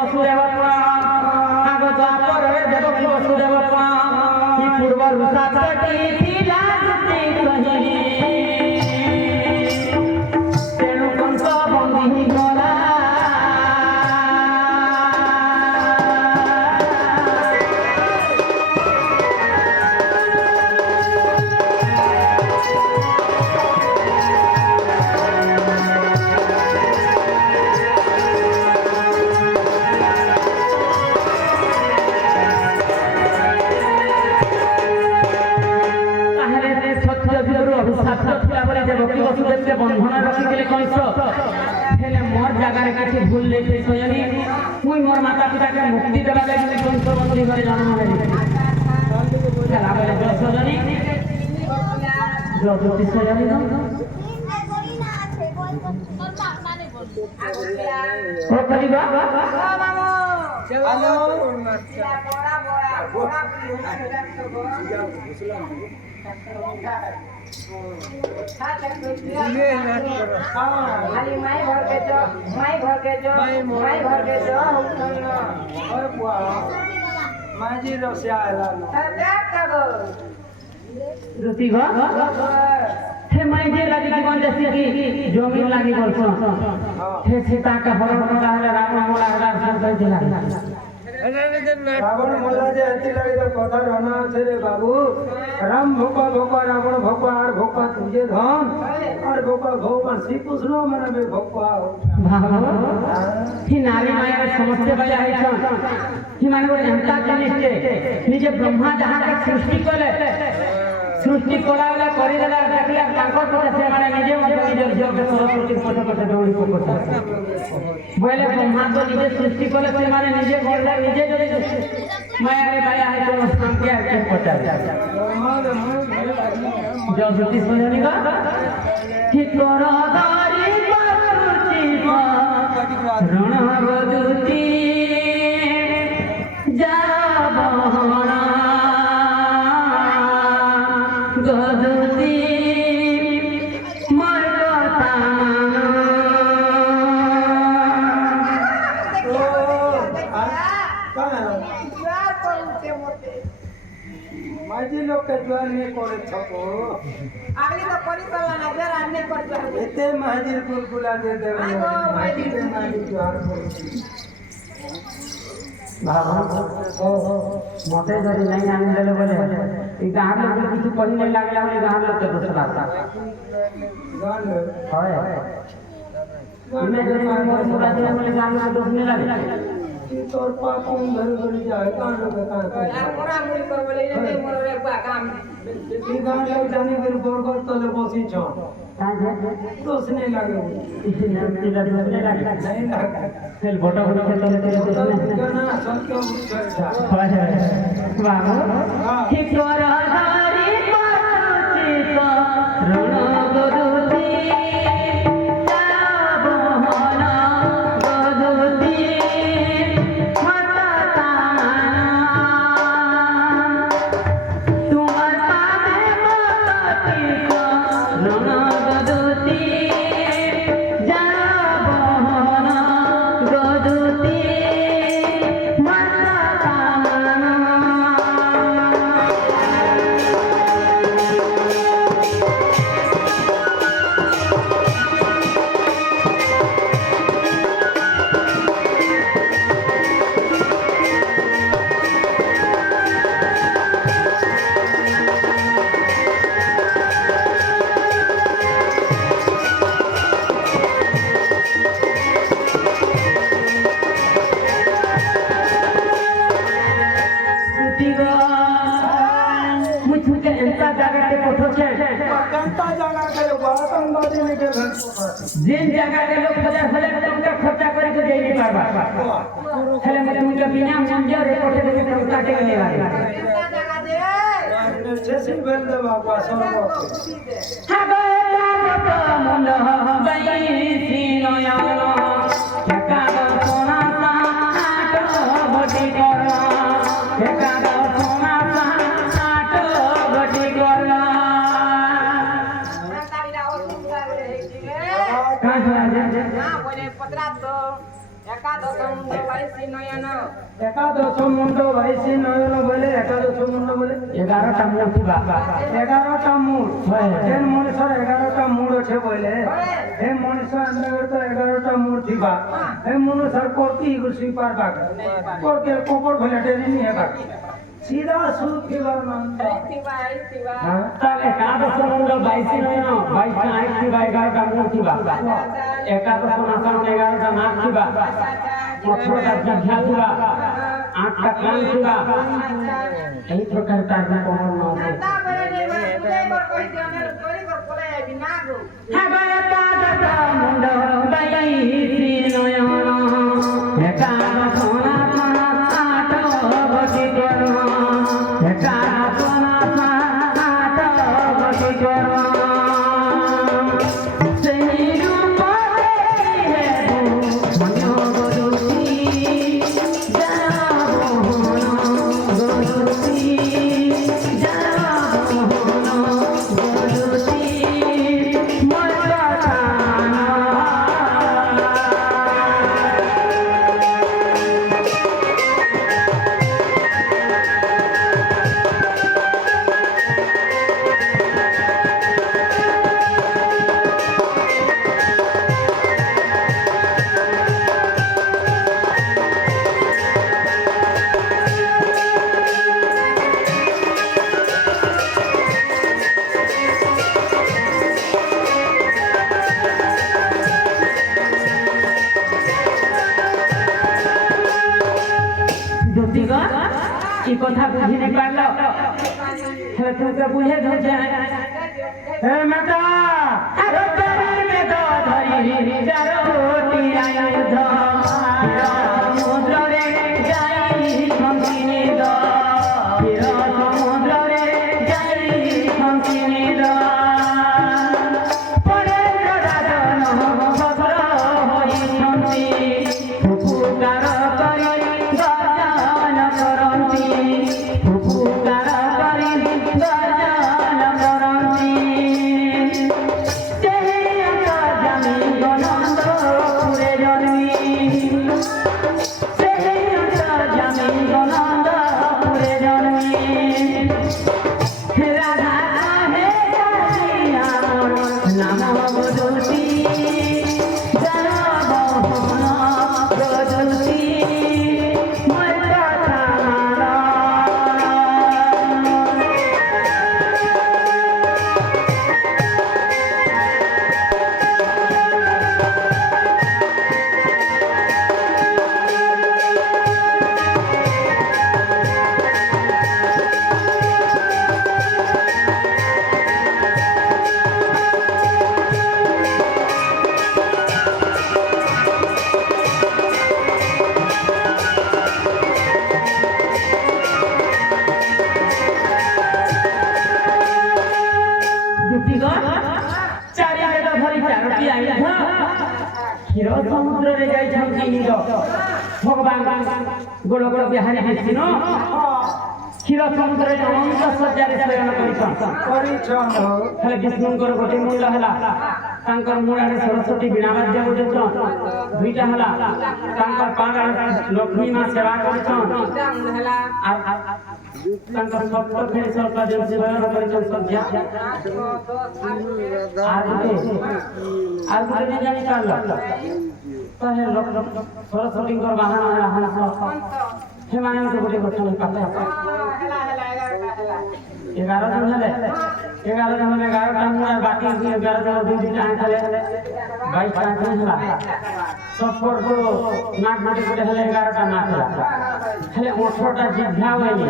वसुदेव आग द्वापर देवकी वसुदेव पूर्व रुषा थी राजती कही तेणु कंस बंदी गला बंधन रखी कंस मोर जगार किसी भूल नहीं सोनी मुई मोर माता पिता के मुक्ति देवा लगे कंस बंदी कर जन्म खाली माई घर के जो माई घर के जो और बुआ माजी रसिया आला रुति गो हे माई जे लागी जीवन जैसे की जमीन लागी बोलछो हे सीता का हरण होला रावण मोला हरण कर दिला रावण मोला जे हती लगी तो कथा रहना छे रे बाबू राम भोका भोका रावण भोका और भोका तुझे धन और भोका भगवान श्री कृष्ण मन में भोका भागो ही नारी माया समस्या बजा है छन ही माने को जनता के निश्चय निजे ब्रह्मा जहां के सृष्टि कोलावला करि देला देखला तांकर पटे से माने निजे निजे जोग के सरस्वती पटे दौड़ी को बोले ब्रह्मा तो निजे सृष्टि कोले से माने निजे बोलला निजे जो माया रे माया है तो हम के पता जो ज्योतिष बोलनी का कि तोरा दारी परुचि रण बदुती जा बहना गदुती मरता माजी लोग के द्वार में करे छको आगली तो करी करला ना जरा अन्य कर दो एते माजी बुलबुला दे देवे माजी द्वार बाबा मोटे जरी नहीं आने देले बोले ई गांव लोग किछु कहि नहीं लागला बोले गांव लोग के दूसरा गान होय इमे जरी मोर पूरा दिन बोले गांव लोग दोष नहीं लागे तोर पापा घर घर जाए कान लोग कान यार मोरा मुड़ी कर बोले ने मोर रे बा काम ई गान लोग जाने फिर गोरगोर तले बसी छ दोष नहीं लागे नहीं लागे खेल बोटा बोटा खेल गाना सत्य बुझा बाबू ठीक तोरा धारी परुचि रण गदुती जिन जगह के लोग हजार टका खर्चा करे तो जाई नहीं पारबा हेले मते मुझे बिना मंजर रे कोठे दे काटे के लेवा जगह दे जैसे बेल दे बाबा सब हबे तो मन गई सीनया ठका सोना सा आटो बटी कर ठका सोना सा आटो बटी कर ना बोले 15 तो एकादश বাইশি নয়ন একাদশ মুন্ড বাইশি নয়ন বলে একাদশ মুন্ড বলে 11টা মুখ থিবা 11টা মূল হয়। যে মଣିষর 11টা মূল আছে বলে হে মଣିষ আন্দাগর তো 11টা মূল থিবা হে মনুষ্যর কোটি গুছি পারবা কোরকে কোপর ভলে টেনে নিয়ে বা সিধা সুদ থিবা নাম তিবা তিবা হ্যাঁ তাহলে 11 মুন্ড 22 নয় 22টা আঁখ থিবা 11টা মুখ থিবা 11 নাসান 11টা নাক থিবা 18টা জিহ্বা থিবা 8টা কান থিবা এই প্রকার তার কোমল নাম আছে তা বলে নে তুই বল কই দিও না তোরি কর পলে বিনা গো এগারোটা মুন্ড 22 নয়ন 11 সোনা সোনা 8 বটি করো 11 সোনা সোনা 8 বটি করো সেই রূপ দেখি হে মন গরুতি যাবো গরুতি যাবো গরুতি মোর কথা জ্যোতিগণ কি কথা বুঝি নি পারল হেলে তুমি তো বুঝে ধরছে হে মেটা আরে তেরি মেঘ ধরি চারোটি আয়ুধ সমুদ্রে যাই শঙ্কিনী দ সমুদ্রে যাই শঙ্কিনী দ পরেন্দ্র রাজন ভদ্র হইছন্তি উপকার করি গর্জন করন্তি উপকার করি গর্জন করন্তি সেই জামি গনন্দ পুরে জন্মি সেই জামি গনন্দ পুরে জন্মি রাধা হে আমার নাম বদলতি যারা বহন বদলতি মোর কথা মানা যুক্তিগণ চারি বেদ ধরি চারটি আয়ুধ ক্ষীর সমুদ্রে যাইছন্তি ইন্দ্র ভগবান গোলক বিহারী বিষ্ণু ক্ষীর সমুদ্রে অনন্ত শয্যাରେ ଶୟନ କରିଛନ୍ পরিচ্ছন্ন ହେଲେ ବିଷ୍ଣୁଙ୍କର ଗୋଟିଏ ମୂଳ ହେଲା ତାଙ୍କର ମୂଳରେ ସରସ୍ୱତୀ ବୀଣା ବାଦ୍ୟ ବଜାଉଛନ୍ ଦୁଇଟା ହେଲା ତାଙ୍କର ପାଦରେ ଲକ୍ଷ୍ମୀ ମା ସେବା କରୁଛନ୍ ହେଲା আর তাଙ୍କର সপ্ত ফেরি সরকার যে সেবা করেছেন সজ্জা আর গোটে জানি পারল তাহলে সরস্বতীଙ୍କର ବାହାନ ହେଲା ହଂସ ସେମାନେ ଗୋଟେ ଗଛ ପାଖେ ହେଲା ହେଲା 11 জন ହେଲେ 11 জন 11ଟା ମୁଁ আর বাকি 11 জন দুই দুইটা আনলে 22টা ହେଲା সবকো নাক মাটি করে হেলে 11টা নাক ହେଲା হেলে 18টা জিহ্বা হইনি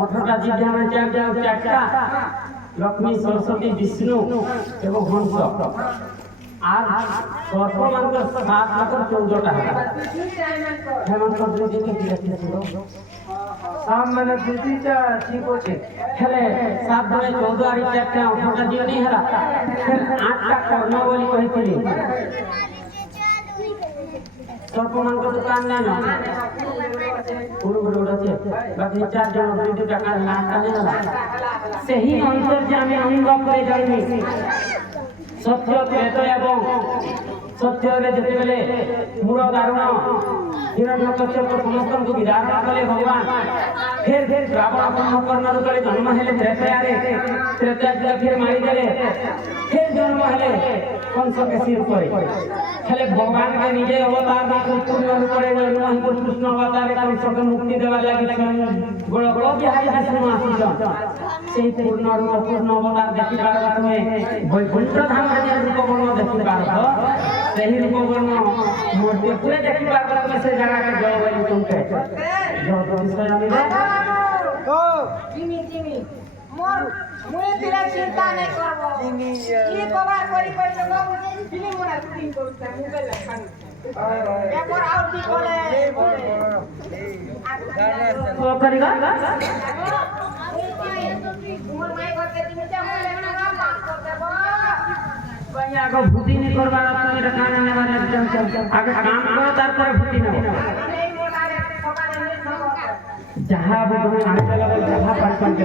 18টা জিহ্বা মানে চারটা লক্ষ্মী সরস্বতী বিষ্ণু এবং হংস আর সর্পমানଙ୍କର 7 মাত্র 14টা ହେଲା হেমন্ত দুই দিকে কি ছিল সামনে দুটিটা ঠিক আছে ହେଲେ 7 ଧରେ 14 ଆଡି 4ଟା 18ଟା ଦିଅନି ହେଲା ଫେର 8ଟା କର୍ଣ୍ଣ ବୋଲି କହିଥିଲି ସର୍ପମାନଙ୍କ ଦୋକାନ ନାଇଁ ନା ଗୋଟେ ଅଛି ବାକି 4 ଜଣ 2 টাকা 8ଟା ହେଲା ସେହି ଅନ୍ତର୍ଯାମୀ ଅଙ୍ଗ ପରେ ଜନ୍ମି ସତ୍ୟ ତ୍ରେତ ଏବଂ ସତ୍ୟରେ ଯେତେବେଳେ ମୂଳ ଦାରୁଣ ହିରଣ୍ୟକଶ୍ୟପ ସମସ୍ତଙ୍କୁ ବିଧାନ କଲେ ଭଗବାନ ଫେର ରାବଣ କୁମ୍ଭକର୍ଣ୍ଣ ଯେତେବେଳେ ଜନ୍ମ ହେଲେ ତ୍ରେତୟାରେ ତ୍ରେତୟା ଫେର ମାରିଦେଲେ ଫେର ଜନ୍ମ ହେଲେ କଂସ କେଶୀ ରୂପରେ ହେଲେ ଭଗବାନকে ନିଜେ ଅବତାର ପୂର୍ଣ୍ଣ ରୂପରେ ଜନ୍ମ ହିଁ କୃଷ୍ଣ ଅବତାରରେ କଂସকে ମୁକ୍ତି ଦେବା ଲାଗି ଗୋଳ ଗୋଳ ବିହାରୀ ବିଷ୍ଣୁ ଆସିଛନ୍ সেই পূর্ণ রূপ পূর্ণ অবতার দেখিবার তুমি বৈকুণ্ঠ ধামରେ যে রূপ বর্ণ দেখিবার সেই রূপ বর্ণ মূর্তি পুরে দেখিবার তুমি সেই জায়গাকে জলবায়ু তুমকে যত বিষয় জানিবে জিমি জিমি মোর মুই তিরা চিন্তা নাই করব কি কভার করি করি তো ফিল্ম মোরা শুটিং করতে মোবাইল খান এরপর আউট দি বলে তো করিবা মোর মাই করতে তুমি যা মোর লেনা না পাস করতে বল কই আগো ভূতি নি করবার তুমি এটা কানে নেবার আগে কাম করো তারপরে ভূতি নাও এই মোর আরে সকালে নে সব যাহা তুমি আনতে লাগবে যাহা পারপান কে